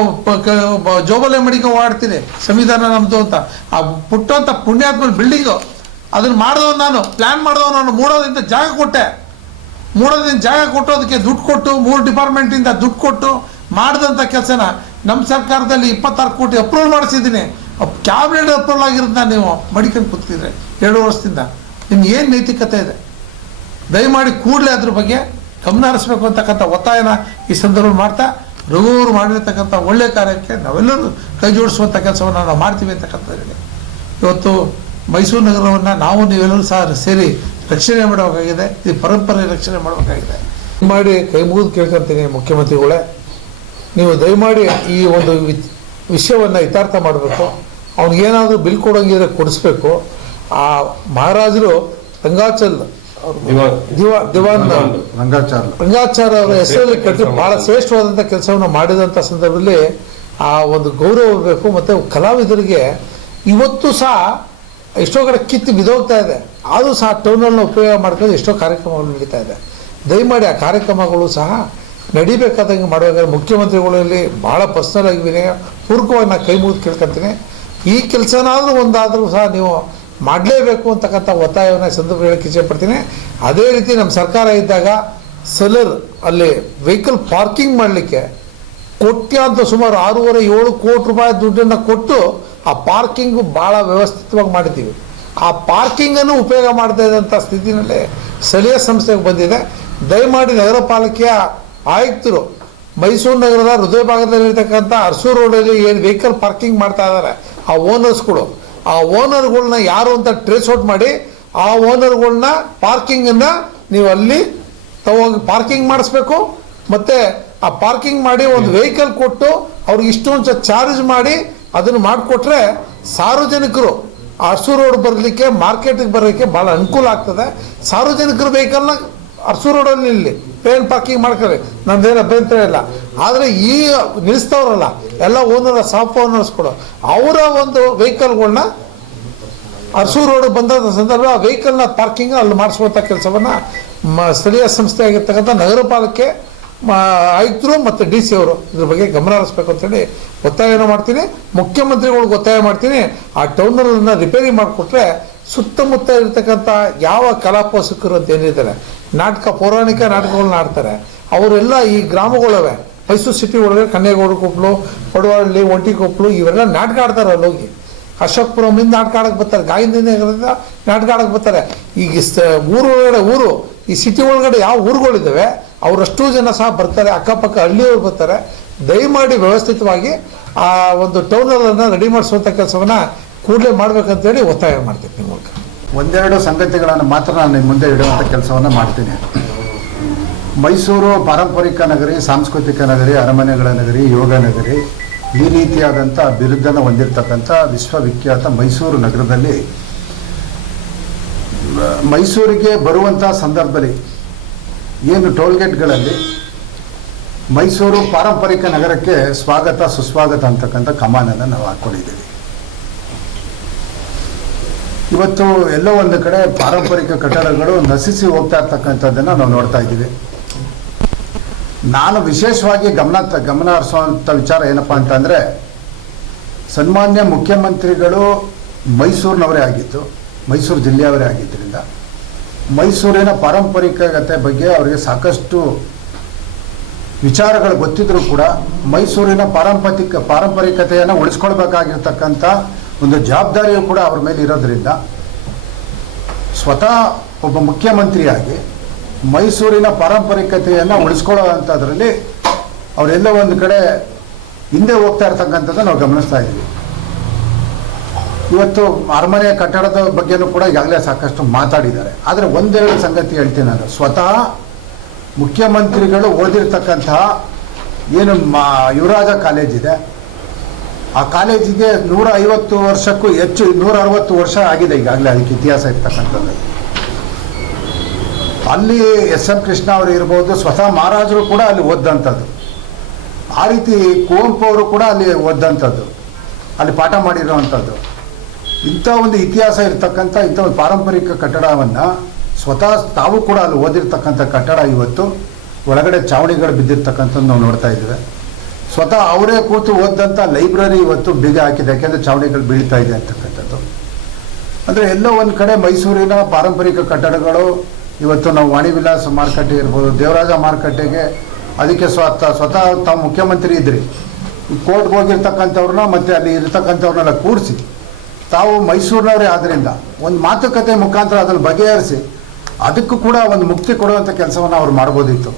ಜೋಬಲೆ ಮಡಿಕ ಓಡಾಡ್ತೀರಿ, ಸಂವಿಧಾನ ನಮ್ಮದು ಅಂತ. ಆ ಪುಟ್ಟಂಥ ಪುಣ್ಯಾತ್ಮ ಬಿಲ್ಡಿಂಗು ಅದನ್ನು ಮಾಡಿದವನು ನಾನು, ಪ್ಲ್ಯಾನ್ ಮಾಡಿದವನು ನಾನು. ಮೂಡೋದ್ರಿಂದ ಜಾಗ ಕೊಟ್ಟೆ, ಮೂಡೋದ್ರಿಂದ ಜಾಗ ಕೊಟ್ಟು ಅದಕ್ಕೆ ದುಡ್ಡು ಕೊಟ್ಟು 3 ಡಿಪಾರ್ಟ್ಮೆಂಟಿಂದ ದುಡ್ಡು ಕೊಟ್ಟು ಮಾಡಿದಂಥ ಕೆಲಸನ ನಮ್ಮ ಸರ್ಕಾರದಲ್ಲಿ 26 ಕೋಟಿ ಅಪ್ರೂವಲ್ ಮಾಡಿಸಿದ್ದೀನಿ. ಕ್ಯಾಬಿನೆಟ್ ಅಪ್ರೂವಲ್ ಆಗಿರೋದನ್ನ ನೀವು ಮಡಿಕೊಂಡು ಕೂತಿದ್ರೆ 2 ವರ್ಷದಿಂದ ನಿಮ್ಗೆ ಏನು ನೈತಿಕತೆ ಇದೆ? ದಯಮಾಡಿ ಕೂಡಲೇ ಅದ್ರ ಬಗ್ಗೆ ಗಮನ ಹರಿಸ್ಬೇಕು ಅಂತಕ್ಕಂಥ ಒತ್ತಾಯನ ಈ ಸಂದರ್ಭದಲ್ಲಿ ಮಾಡ್ತಾ, ರಘುವರು ಮಾಡಿರ್ತಕ್ಕಂಥ ಒಳ್ಳೆಯ ಕಾರ್ಯಕ್ಕೆ ನಾವೆಲ್ಲರೂ ಕೈ ಜೋಡಿಸುವಂಥ ಕೆಲಸವನ್ನು ನಾವು ಮಾಡ್ತೀವಿ ಅಂತಕ್ಕಂಥದ್ದಿದೆ. ಇವತ್ತು ಮೈಸೂರು ನಗರವನ್ನು ನಾವು ನೀವೆಲ್ಲರೂ ಸಹ ಸೇರಿ ರಕ್ಷಣೆ ಮಾಡಬೇಕಾಗಿದೆ, ಈ ಪರಂಪರೆ ರಕ್ಷಣೆ ಮಾಡಬೇಕಾಗಿದೆ. ದಯಮಾಡಿ ಕೈ ಮುಗಿದು ಕೇಳ್ಕೊತೀನಿ ಮುಖ್ಯಮಂತ್ರಿಗಳೇ, ನೀವು ದಯಮಾಡಿ ಈ ಒಂದು ವಿಷಯವನ್ನು ಇತ್ಯರ್ಥ ಮಾಡಬೇಕು. ಅವ್ನಿಗೇನಾದರೂ ಬಿಲ್ ಕೊಡೋಂಗಿದ್ರೆ ಕೊಡಿಸ್ಬೇಕು. ಆ ಮಹಾರಾಜರು ರಂಗಾಚಲ್ ದಿವಾನ್ ರಂಗಾಚಾರ್ಯ ಅವರ ಹೆಸರಲ್ಲಿ ಕಟ್ಟಿ ಭಾಳ ಶ್ರೇಷ್ಠವಾದಂಥ ಕೆಲಸವನ್ನು ಮಾಡಿದಂಥ ಸಂದರ್ಭದಲ್ಲಿ ಆ ಒಂದು ಗೌರವ ಇರಬೇಕು. ಮತ್ತು ಕಲಾವಿದರಿಗೆ ಇವತ್ತು ಸಹ ಎಷ್ಟೋ ಕಡೆ ಕಿತ್ತು ಬಿದ್ದೋಗ್ತಾ ಇದೆ, ಆದರೂ ಸಹ ಟೌನನ್ನು ಉಪಯೋಗ ಮಾಡ್ಕೊಂಡು ಎಷ್ಟೋ ಕಾರ್ಯಕ್ರಮಗಳು ನಡೀತಾ ಇದೆ. ದಯಮಾಡಿ ಆ ಕಾರ್ಯಕ್ರಮಗಳು ಸಹ ನಡಿಬೇಕಾದಂಗೆ ಮಾಡಬೇಕಾದ್ರೆ ಮುಖ್ಯಮಂತ್ರಿಗಳಲ್ಲಿ ಭಾಳ ಪರ್ಸ್ನಲ್ ಆಗಿ ವಿನಯ ಪೂರ್ವಕವಾಗಿ ನಾನು ಕೈ ಮುಗಿದು ಕೇಳ್ಕೊತೀನಿ. ಈ ಕೆಲಸನಾದರೂ ಒಂದಾದರೂ ಸಹ ನೀವು ಮಾಡಲೇಬೇಕು ಅಂತಕ್ಕಂಥ ಒತ್ತಾಯವನ್ನು ಸಂದರ್ಭ ಹೇಳಕ್ಕೆ ಇಚ್ಛೆಪಡ್ತೀನಿ. ಅದೇ ರೀತಿ ನಮ್ಮ ಸರ್ಕಾರ ಇದ್ದಾಗ ಸೆಲರ್ ಅಲ್ಲಿ ವೆಹಿಕಲ್ ಪಾರ್ಕಿಂಗ್ ಮಾಡಲಿಕ್ಕೆ ಕೋಟ್ಯಾಂತ ಸುಮಾರು 6.5-7 ಕೋಟಿ ರೂಪಾಯಿ ದುಡ್ಡನ್ನು ಕೊಟ್ಟು ಆ ಪಾರ್ಕಿಂಗು ಭಾಳ ವ್ಯವಸ್ಥಿತವಾಗಿ ಮಾಡಿದ್ದೀವಿ. ಆ ಪಾರ್ಕಿಂಗನ್ನು ಉಪಯೋಗ ಮಾಡ್ತಾ ಇದ್ದಂಥ ಸ್ಥಿತಿನಲ್ಲಿ ಸ್ಥಳೀಯ ಸಂಸ್ಥೆಗೆ ಬಂದಿದೆ. ದಯಮಾಡಿ ನಗರ ಪಾಲಿಕೆಯ ಆಯುಕ್ತರು ಮೈಸೂರು ನಗರದ ಹೃದಯ ಭಾಗದಲ್ಲಿರ್ತಕ್ಕಂಥ ಅರಸೂರು ರೋಡಲ್ಲಿ ಏನು ವೆಹಿಕಲ್ ಪಾರ್ಕಿಂಗ್ ಮಾಡ್ತಾ ಇದ್ದಾರೆ ಆ ಓನರ್ಸ್ಗಳು, ಆ ಓನರ್ಗಳನ್ನ ಯಾರು ಅಂತ ಟ್ರೇಸ್ ಔಟ್ ಮಾಡಿ ಆ ಓನರ್ಗಳನ್ನ ಪಾರ್ಕಿಂಗನ್ನು ನೀವು ಅಲ್ಲಿ ತಗೋಗಿ ಪಾರ್ಕಿಂಗ್ ಮಾಡಿಸ್ಬೇಕು. ಮತ್ತು ಆ ಪಾರ್ಕಿಂಗ್ ಮಾಡಿ ಒಂದು ವೆಹಿಕಲ್ ಕೊಟ್ಟು ಅವ್ರಿಗೆ ಇಷ್ಟೊಂದು ಚಾರ್ಜ್ ಮಾಡಿ ಅದನ್ನು ಮಾಡಿಕೊಟ್ರೆ ಸಾರ್ವಜನಿಕರು ಅರಸೂರು ರೋಡ್ ಬರಲಿಕ್ಕೆ ಮಾರ್ಕೆಟಿಗೆ ಬರೋಕ್ಕೆ ಭಾಳ ಅನುಕೂಲ ಆಗ್ತದೆ. ಸಾರ್ವಜನಿಕರು ವೆಹಿಕಲ್ನ ಅರಸೂರು ರೋಡಲ್ಲಿ ನಿಲ್ಲಿ ಪೇನ್ ಪಾರ್ಕಿಂಗ್ ಮಾಡ್ಕೊಳ್ಳಿ, ನಮ್ದೇನು ಅಭ್ಯಂತರ ಇಲ್ಲ. ಆದರೆ ಈ ನಿಲ್ಲಿಸ್ತವ್ರಲ್ಲ ಎಲ್ಲ ಓನರ್ ಸಾಫ್ಟ್ ಓನರ್ಸ್ಗಳು ಅವರ ಒಂದು ವೆಹಿಕಲ್ಗಳನ್ನ ಅರಸೂರು ರೋಡ್ ಬಂದ ಸಂದರ್ಭ ಆ ವೆಹಿಕಲ್ನ ಪಾರ್ಕಿಂಗ್ ಅಲ್ಲಿ ಮಾಡಿಸುವಂಥ ಕೆಲಸವನ್ನು ಸ್ಥಳೀಯ ಸಂಸ್ಥೆ ಆಗಿರ್ತಕ್ಕಂಥ ನಗರ ಪಾಲಿಕೆ ಆಯುಕ್ತರು ಮತ್ತು DC ಅವರು ಇದ್ರ ಬಗ್ಗೆ ಗಮನ ಹರಿಸ್ಬೇಕು ಅಂತೇಳಿ ಒತ್ತಾಯನ ಮಾಡ್ತೀನಿ. ಮುಖ್ಯಮಂತ್ರಿಗಳಿಗೆ ಒತ್ತಾಯ ಮಾಡ್ತೀನಿ, ಆ ಟೌನನ್ನು ರಿಪೇರಿ ಮಾಡಿಕೊಟ್ರೆ ಸುತ್ತಮುತ್ತ ಇರ್ತಕ್ಕಂಥ ಯಾವ ಕಲಾಪೋಷಕರು ಅಂತ ಏನಿದ್ದಾರೆ ನಾಟಕ ಪೌರಾಣಿಕ ನಾಟಕಗಳನ್ನ ಆಡ್ತಾರೆ ಅವರೆಲ್ಲ ಈ ಗ್ರಾಮಗಳವೆ ಮೈಸೂರು ಸಿಟಿ ಒಳಗೆ ಕನ್ನೇಗೌಡ ಕೊಪ್ಪಲು, ಪಡುವಳ್ಳಿ, ಒಂಟಿಕೊಪ್ಪಲು ಇವೆಲ್ಲ ನಾಟಕ ಆಡ್ತಾರೆ. ಅಲ್ಲಿ ಹೋಗಿ ಅಶೋಕ್ಪುರಮಿಂದ ನಾಟಕ ಆಡಕ್ಕೆ ಬರ್ತಾರೆ, ಗಾಯದಿಂದ ನಾಟಕ ಆಡಕ್ಕೆ ಬರ್ತಾರೆ. ಈಗ ಊರು ಈ ಸಿಟಿ ಒಳಗಡೆ ಯಾವ ಊರುಗಳಿದ್ದಾವೆ ಅವರಷ್ಟು ಜನ ಸಹ ಬರ್ತಾರೆ, ಅಕ್ಕಪಕ್ಕ ಹಳ್ಳಿಯವರು ಬರ್ತಾರೆ. ದಯಮಾಡಿ ವ್ಯವಸ್ಥಿತವಾಗಿ ಆ ಒಂದು ಟೌನನ್ನು ರೆಡಿ ಮಾಡಿಸುವಂಥ ಕೆಲಸವನ್ನು ಕೂಡಲೇ ಮಾಡಬೇಕಂತೇಳಿ ಒತ್ತಾಯ ಮಾಡ್ತೀನಿ. ನಿಮ್ಮ ಮೂಲಕ ಒಂದೆರಡು ಸಂಗತಿಗಳನ್ನು ಮಾತ್ರ ನಾನು ನಿಮ್ಮ ಮುಂದೆ ಇಡುವಂಥ ಕೆಲಸವನ್ನು ಮಾಡ್ತೀನಿ. ಮೈಸೂರು ಪಾರಂಪರಿಕ ನಗರಿ, ಸಾಂಸ್ಕೃತಿಕ ನಗರಿ, ಅರಮನೆಗಳ ನಗರಿ, ಯೋಗ ನಗರಿ, ಈ ರೀತಿಯಾದಂಥ ಬಿರುದನ್ನು ಹೊಂದಿರತಕ್ಕಂಥ ವಿಶ್ವವಿಖ್ಯಾತ ಮೈಸೂರು ನಗರದಲ್ಲಿ ಮೈಸೂರಿಗೆ ಬರುವಂಥ ಸಂದರ್ಭದಲ್ಲಿ ಏನು ಟೋಲ್ಗೇಟ್ಗಳಲ್ಲಿ ಮೈಸೂರು ಪಾರಂಪರಿಕ ನಗರಕ್ಕೆ ಸ್ವಾಗತ ಸುಸ್ವಾಗತ ಅಂತಕ್ಕಂಥ ಕಮಾನನ್ನು ನಾವು ಹಾಕ್ಕೊಂಡಿದ್ದೀವಿ. ಇವತ್ತು ಎಲ್ಲೋ ಒಂದು ಕಡೆ ಪಾರಂಪರಿಕ ಕಟ್ಟಡಗಳು ನಶಿಸಿ ಹೋಗ್ತಾ ಇರ್ತಕ್ಕಂಥದ್ದನ್ನು ನಾವು ನೋಡ್ತಾ ಇದ್ದೀವಿ. ನಾನು ವಿಶೇಷವಾಗಿ ಗಮನ ಹರಿಸುವಂಥ ವಿಚಾರ ಏನಪ್ಪ ಅಂತಂದರೆ, ಸನ್ಮಾನ್ಯ ಮುಖ್ಯಮಂತ್ರಿಗಳು ಮೈಸೂರಿನವರೇ ಆಗಿದ್ದು, ಮೈಸೂರು ಜಿಲ್ಲೆಯವರೇ ಆಗಿದ್ದರಿಂದ ಮೈಸೂರಿನ ಪಾರಂಪರಿಕತೆ ಬಗ್ಗೆ ಅವರಿಗೆ ಸಾಕಷ್ಟು ವಿಚಾರಗಳು ಗೊತ್ತಿದ್ರೂ ಕೂಡ ಮೈಸೂರಿನ ಪಾರಂಪರಿಕತೆಯನ್ನು ಉಳಿಸ್ಕೊಳ್ಬೇಕಾಗಿರ್ತಕ್ಕಂಥ ಒಂದು ಜವಾಬ್ದಾರಿಯೂ ಕೂಡ ಅವ್ರ ಮೇಲೆ ಇರೋದ್ರಿಂದ ಸ್ವತಃ ಒಬ್ಬ ಮುಖ್ಯಮಂತ್ರಿಯಾಗಿ ಮೈಸೂರಿನ ಪಾರಂಪರಿಕತೆಯನ್ನು ಉಳಿಸ್ಕೊಳ್ಳೋ ಅಂಥದ್ರಲ್ಲಿ ಅವರೆಲ್ಲ ಒಂದು ಕಡೆ ಹಿಂದೆ ಹೋಗ್ತಾ ಇರ್ತಕ್ಕಂಥದ್ದು ನಾವು ಗಮನಿಸ್ತಾ ಇದ್ದೀವಿ. ಇವತ್ತು ಅರಮನೆಯ ಕಟ್ಟಡದ ಬಗ್ಗೆನೂ ಕೂಡ ಈಗಾಗಲೇ ಸಾಕಷ್ಟು ಮಾತಾಡಿದ್ದಾರೆ. ಆದರೆ ಒಂದೆರಡು ಸಂಗತಿ ಹೇಳ್ತೀನಿ ನಾನು. ಸ್ವತಃ ಮುಖ್ಯಮಂತ್ರಿಗಳು ಓದಿರ್ತಕ್ಕಂತಹ ಏನು ಯುವರಾಜ ಕಾಲೇಜ್ ಇದೆ, ಆ ಕಾಲೇಜಿಗೆ 150 ವರ್ಷಕ್ಕೂ ಹೆಚ್ಚು, 160 ವರ್ಷ ಆಗಿದೆ ಈಗಾಗಲೇ ಅದಕ್ಕೆ ಇತಿಹಾಸ ಇರ್ತಕ್ಕಂಥದ್ದು. ಅಲ್ಲಿ ಎಸ್.ಎಂ. ಕೃಷ್ಣ ಅವರು ಇರ್ಬೋದು, ಸ್ವತಃ ಮಹಾರಾಜರು ಕೂಡ ಅಲ್ಲಿ ಓದಂಥದ್ದು. ಆ ರೀತಿ ಕುವೆಂಪು ಅವರು ಕೂಡ ಅಲ್ಲಿ ಓದಂಥದ್ದು, ಅಲ್ಲಿ ಪಾಠ ಮಾಡಿರೋವಂಥದ್ದು. ಇಂಥ ಒಂದು ಇತಿಹಾಸ ಇರ್ತಕ್ಕಂಥ ಇಂಥ ಒಂದು ಪಾರಂಪರಿಕ ಕಟ್ಟಡವನ್ನು ಸ್ವತಃ ತಾವು ಕೂಡ ಅಲ್ಲಿ ಓದಿರ್ತಕ್ಕಂಥ ಕಟ್ಟಡ ಇವತ್ತು ಒಳಗಡೆ ಚಾವಣಿಗಳು ಬಿದ್ದಿರ್ತಕ್ಕಂಥದ್ದು ನಾವು ನೋಡ್ತಾ ಇದ್ದೇವೆ. ಸ್ವತಃ ಅವರೇ ಕೂತು ಓದಂಥ ಲೈಬ್ರರಿ ಇವತ್ತು ಬೀಗ ಹಾಕಿದೆ, ಯಾಕೆಂದರೆ ಚಾವಣಿಗಳು ಬೀಳ್ತಾ ಇದೆ ಅಂತಕ್ಕಂಥದ್ದು. ಅಂದರೆ ಎಲ್ಲೋ ಒಂದು ಕಡೆ ಮೈಸೂರಿನ ಪಾರಂಪರಿಕ ಕಟ್ಟಡಗಳು ಇವತ್ತು ನಾವು ವಾಣಿ ವಿಲಾಸ ಮಾರುಕಟ್ಟೆ ಇರ್ಬೋದು, ದೇವರಾಜ ಮಾರುಕಟ್ಟೆಗೆ ಅದಕ್ಕೆ ಸ್ವತಃ ತಾವು ಮುಖ್ಯಮಂತ್ರಿ ಇದ್ರಿ, ಕೋರ್ಟ್ಗೆ ಹೋಗಿರ್ತಕ್ಕಂಥವ್ರನ್ನ ಮತ್ತು ಅಲ್ಲಿ ಇರ್ತಕ್ಕಂಥವ್ರನ್ನೆಲ್ಲ ಕೂಡಿಸಿ ತಾವು ಮೈಸೂರಿನವರೇ ಆದ್ದರಿಂದ ಒಂದು ಮಾತುಕತೆ ಮುಖಾಂತರ ಅದನ್ನು ಬಗೆಹರಿಸಿ ಅದಕ್ಕೂ ಕೂಡ ಒಂದು ಮುಕ್ತಿ ಕೊಡುವಂಥ ಕೆಲಸವನ್ನು ಅವ್ರು ಮಾಡ್ಬೋದಿತ್ತು.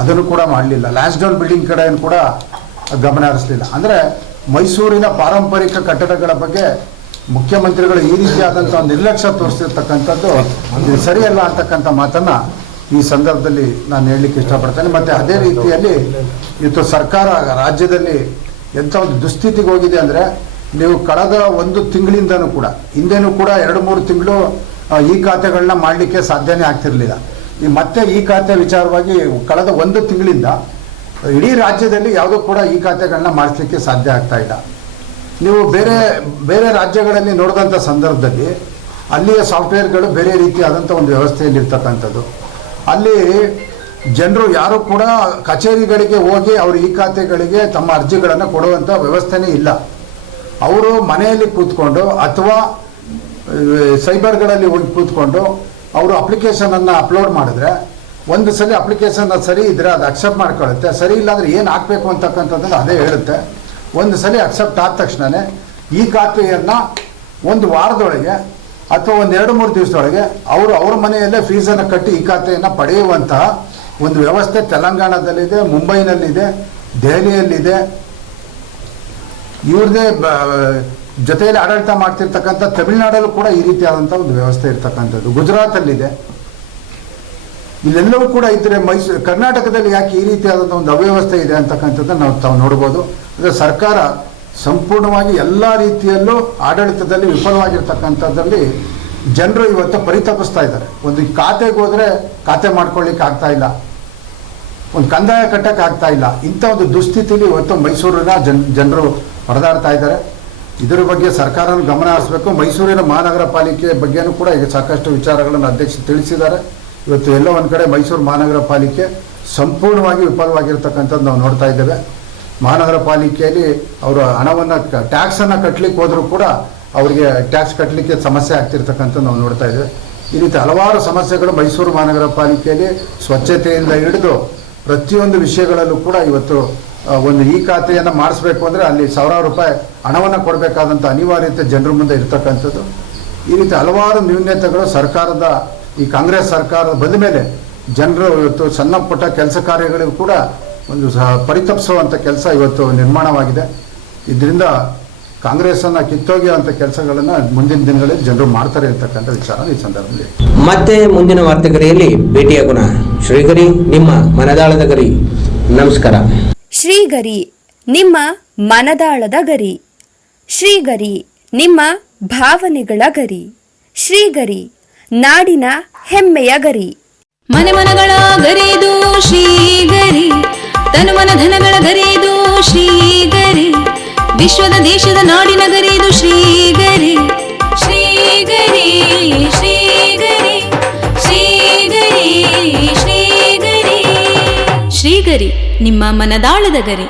ಅದನ್ನು ಕೂಡ ಮಾಡಲಿಲ್ಲ. ಲ್ಯಾನ್ಸ್ಡೌನ್ ಬಿಲ್ಡಿಂಗ್ ಕಡೆಯನ್ನು ಕೂಡ ಗಮನ ಹರಿಸಲಿಲ್ಲ. ಅಂದರೆ ಮೈಸೂರಿನ ಪಾರಂಪರಿಕ ಕಟ್ಟಡಗಳ ಬಗ್ಗೆ ಮುಖ್ಯಮಂತ್ರಿಗಳು ಈ ರೀತಿಯಾದಂಥ ನಿರ್ಲಕ್ಷ್ಯ ತೋರಿಸಿರ್ತಕ್ಕಂಥದ್ದು ಇದು ಸರಿಯಲ್ಲ ಅಂತಕ್ಕಂಥ ಮಾತನ್ನು ಈ ಸಂದರ್ಭದಲ್ಲಿ ನಾನು ಹೇಳಲಿಕ್ಕೆ ಇಷ್ಟಪಡ್ತೇನೆ. ಮತ್ತು ಅದೇ ರೀತಿಯಲ್ಲಿ ಇವತ್ತು ಸರ್ಕಾರ ರಾಜ್ಯದಲ್ಲಿ ಎಂಥ ಒಂದು ದುಸ್ಥಿತಿಗೆ ಹೋಗಿದೆ ಅಂದರೆ, ನೀವು ಕಳೆದ 1 ತಿಂಗಳಿಂದನೂ ಕೂಡ ಹಿಂದೆನೂ ಕೂಡ 2-3 ತಿಂಗಳು ಈ ಖಾತೆಗಳನ್ನ ಮಾಡಲಿಕ್ಕೆ ಸಾಧ್ಯನೇ ಆಗ್ತಿರಲಿಲ್ಲ. ಈ ಮತ್ತೆ ಈ ಖಾತೆ ವಿಚಾರವಾಗಿ ಕಳೆದ 1 ತಿಂಗಳಿಂದ ಇಡೀ ರಾಜ್ಯದಲ್ಲಿ ಯಾವುದೂ ಕೂಡ ಈ ಖಾತೆಗಳನ್ನ ಮಾಡಿಸ್ಲಿಕ್ಕೆ ಸಾಧ್ಯ ಆಗ್ತಾ ಇಲ್ಲ. ನೀವು ಬೇರೆ ಬೇರೆ ರಾಜ್ಯಗಳಲ್ಲಿ ನೋಡಿದಂಥ ಸಂದರ್ಭದಲ್ಲಿ ಅಲ್ಲಿಯ ಸಾಫ್ಟ್ವೇರ್ಗಳು ಬೇರೆ ರೀತಿಯಾದಂಥ ಒಂದು ವ್ಯವಸ್ಥೆಯಲ್ಲಿರ್ತಕ್ಕಂಥದ್ದು. ಅಲ್ಲಿ ಜನರು ಯಾರು ಕೂಡ ಕಚೇರಿಗಳಿಗೆ ಹೋಗಿ ಅವರು ಈ ಖಾತೆಗಳಿಗೆ ತಮ್ಮ ಅರ್ಜಿಗಳನ್ನು ಕೊಡುವಂಥ ವ್ಯವಸ್ಥೆನೇ ಇಲ್ಲ. ಅವರು ಮನೆಯಲ್ಲಿ ಕೂತ್ಕೊಂಡು ಅಥವಾ ಸೈಬರ್ಗಳಲ್ಲಿ ಹೋಗಿ ಕೂತ್ಕೊಂಡು ಅವರು ಅಪ್ಲಿಕೇಶನನ್ನು ಅಪ್ಲೋಡ್ ಮಾಡಿದ್ರೆ ಒಂದು ಸಲ ಅಪ್ಲಿಕೇಶನ್ ಸರಿ ಇದ್ದರೆ ಅದು ಅಕ್ಸೆಪ್ಟ್ ಮಾಡ್ಕೊಳ್ಳುತ್ತೆ, ಸರಿ ಇಲ್ಲ ಅಂದರೆ ಏನು ಹಾಕಬೇಕು ಅಂತಕ್ಕಂಥದ್ದನ್ನು ಅದೇ ಹೇಳುತ್ತೆ. ಒಂದು ಸಲ ಅಕ್ಸೆಪ್ಟ್ ಆದ ತಕ್ಷಣವೇ ಈ ಖಾತೆಯನ್ನು ಒಂದು ವಾರದೊಳಗೆ ಅಥವಾ ಒಂದು 2-3 ದಿವಸದೊಳಗೆ ಅವರು ಅವ್ರ ಮನೆಯಲ್ಲೇ ಫೀಸನ್ನು ಕಟ್ಟಿ ಈ ಖಾತೆಯನ್ನು ಪಡೆಯುವಂತಹ ಒಂದು ವ್ಯವಸ್ಥೆ ತೆಲಂಗಾಣದಲ್ಲಿದೆ, ಮುಂಬೈನಲ್ಲಿದೆ, ದೆಹಲಿಯಲ್ಲಿದೆ. ಇವ್ರದ್ದೇ ಜೊತೆಯಲ್ಲಿ ಆಡಳಿತ ಮಾಡ್ತಿರ್ತಕ್ಕಂಥ ತಮಿಳುನಾಡಲ್ಲೂ ಕೂಡ ಈ ರೀತಿಯಾದಂಥ ಒಂದು ವ್ಯವಸ್ಥೆ ಇರ್ತಕ್ಕಂಥದ್ದು, ಗುಜರಾತಲ್ಲಿದೆ. ಇಲ್ಲೆಲ್ಲವೂ ಕೂಡ ಇದ್ದರೆ ಕರ್ನಾಟಕದಲ್ಲಿ ಯಾಕೆ ಈ ರೀತಿಯಾದಂಥ ಒಂದು ಅವ್ಯವಸ್ಥೆ ಇದೆ ಅಂತಕ್ಕಂಥದ್ದನ್ನು ತಾವು ನೋಡ್ಬೋದು. ಅಂದರೆ ಸರ್ಕಾರ ಸಂಪೂರ್ಣವಾಗಿ ಎಲ್ಲ ರೀತಿಯಲ್ಲೂ ಆಡಳಿತದಲ್ಲಿ ವಿಫಲವಾಗಿರ್ತಕ್ಕಂಥದ್ದಲ್ಲಿ ಜನರು ಇವತ್ತು ಪರಿತಪಿಸ್ತಾ ಇದ್ದಾರೆ. ಒಂದು ಖಾತೆಗೆ ಹೋದರೆ ಖಾತೆ ಮಾಡ್ಕೊಳ್ಳಿಕ್ಕೆ ಆಗ್ತಾ ಇಲ್ಲ, ಒಂದು ಕಂದಾಯ ಕಟ್ಟಕ್ಕೆ ಆಗ್ತಾ ಇಲ್ಲ. ಇಂಥ ಒಂದು ದುಸ್ಥಿತಿಲಿ ಇವತ್ತು ಮೈಸೂರಿನ ಜನರು ಹೊಡೆದಾಡ್ತಾ ಇದ್ದಾರೆ. ಇದರ ಬಗ್ಗೆ ಸರ್ಕಾರನ ಗಮನ ಹರಿಸಬೇಕು. ಮೈಸೂರಿನ ಮಹಾನಗರ ಪಾಲಿಕೆ ಬಗ್ಗೆನೂ ಕೂಡ ಈಗ ಸಾಕಷ್ಟು ವಿಚಾರಗಳನ್ನು ಅಧ್ಯಕ್ಷರು ತಿಳಿಸಿದ್ದಾರೆ. ಇವತ್ತು ಎಲ್ಲೋ ಒಂದು ಕಡೆ ಮೈಸೂರು ಮಹಾನಗರ ಪಾಲಿಕೆ ಸಂಪೂರ್ಣವಾಗಿ ವಿಫಲವಾಗಿರ್ತಕ್ಕಂಥದ್ದು ನಾವು ನೋಡ್ತಾ ಇದ್ದೇವೆ. ಮಹಾನಗರ ಪಾಲಿಕೆಯಲ್ಲಿ ಅವರು ಹಣವನ್ನು ಟ್ಯಾಕ್ಸನ್ನು ಕಟ್ಟಲಿಕ್ಕೆ ಹೋದರೂ ಕೂಡ ಅವರಿಗೆ ಟ್ಯಾಕ್ಸ್ ಕಟ್ಟಲಿಕ್ಕೆ ಸಮಸ್ಯೆ ಆಗ್ತಿರ್ತಕ್ಕಂಥದ್ದು ನಾವು ನೋಡ್ತಾ ಇದ್ದೇವೆ. ಈ ರೀತಿ ಹಲವಾರು ಸಮಸ್ಯೆಗಳು ಮೈಸೂರು ಮಹಾನಗರ ಪಾಲಿಕೆಯಲ್ಲಿ ಸ್ವಚ್ಛತೆಯಿಂದ ಹಿಡಿದು ಪ್ರತಿಯೊಂದು ವಿಷಯಗಳಲ್ಲೂ ಕೂಡ ಇವತ್ತು ಒಂದು ಈ ಖಾತೆಯನ್ನು ಮಾಡಿಸ್ಬೇಕು ಅಂದರೆ ಅಲ್ಲಿ ಸಾವಿರಾರು ರೂಪಾಯಿ ಹಣವನ್ನು ಕೊಡಬೇಕಾದಂಥ ಅನಿವಾರ್ಯತೆ ಜನರ ಮುಂದೆ ಇರ್ತಕ್ಕಂಥದ್ದು. ಈ ರೀತಿ ಹಲವಾರು ನ್ಯೂನ್ಯತೆಗಳು ಸರ್ಕಾರದ ಈ ಕಾಂಗ್ರೆಸ್ ಸರ್ಕಾರದ ಬಂದ ಮೇಲೆ ಜನರು ಇವತ್ತು ಸಣ್ಣ ಪುಟ್ಟ ಕೆಲಸ ಕಾರ್ಯಗಳಿಗೂ ಕೂಡ ಒಂದು ಪರಿತಪಿಸುವಂಥ ಕೆಲಸ ಇವತ್ತು ನಿರ್ಮಾಣವಾಗಿದೆ. ಇದರಿಂದ ಕಾಂಗ್ರೆಸ್ಸನ್ನು ಕಿತ್ತೋಗಿರುವಂಥ ಕೆಲಸಗಳನ್ನು ಮುಂದಿನ ದಿನಗಳಲ್ಲಿ ಜನರು ಮಾಡ್ತಾರೆ ಅಂತಕ್ಕಂಥ ವಿಚಾರ ಈ ಸಂದರ್ಭದಲ್ಲಿ. ಮತ್ತೆ ಮುಂದಿನ ವಾರ್ತೆಗರಿಯಲ್ಲಿ ಭೇಟಿಯಾಗೋಣ. ಶ್ರೀಗರಿ, ನಿಮ್ಮ ಮನದಾಳದ ಗರಿ. ನಮಸ್ಕಾರ. ಶ್ರೀಗರಿ, ನಿಮ್ಮ ಮನದಾಳದ ಗರಿ. ಶ್ರೀಗರಿ, ನಿಮ್ಮ ಭಾವನೆಗಳ ಗರಿ. ಶ್ರೀಗರಿ, ನಾಡಿನ ಹೆಮ್ಮೆಯ ಗರಿ. ಮನಗಳ ಗರಿದು ಶ್ರೀಗರಿ, ತನುಮನ ಧನಗಳ ಗರಿದು ಶ್ರೀಗರಿ, ವಿಶ್ವದ ದೇಶದ ನಾಡಿನ ಗರಿದು ಶ್ರೀಗರಿ. ಶ್ರೀಗರಿ ಶ್ರೀಗರಿ ಶ್ರೀಗರಿ ಶ್ರೀಗರಿ ಶ್ರೀಗರಿ, ನಿಮ್ಮ ಮನದಾಳದ ಗರಿ.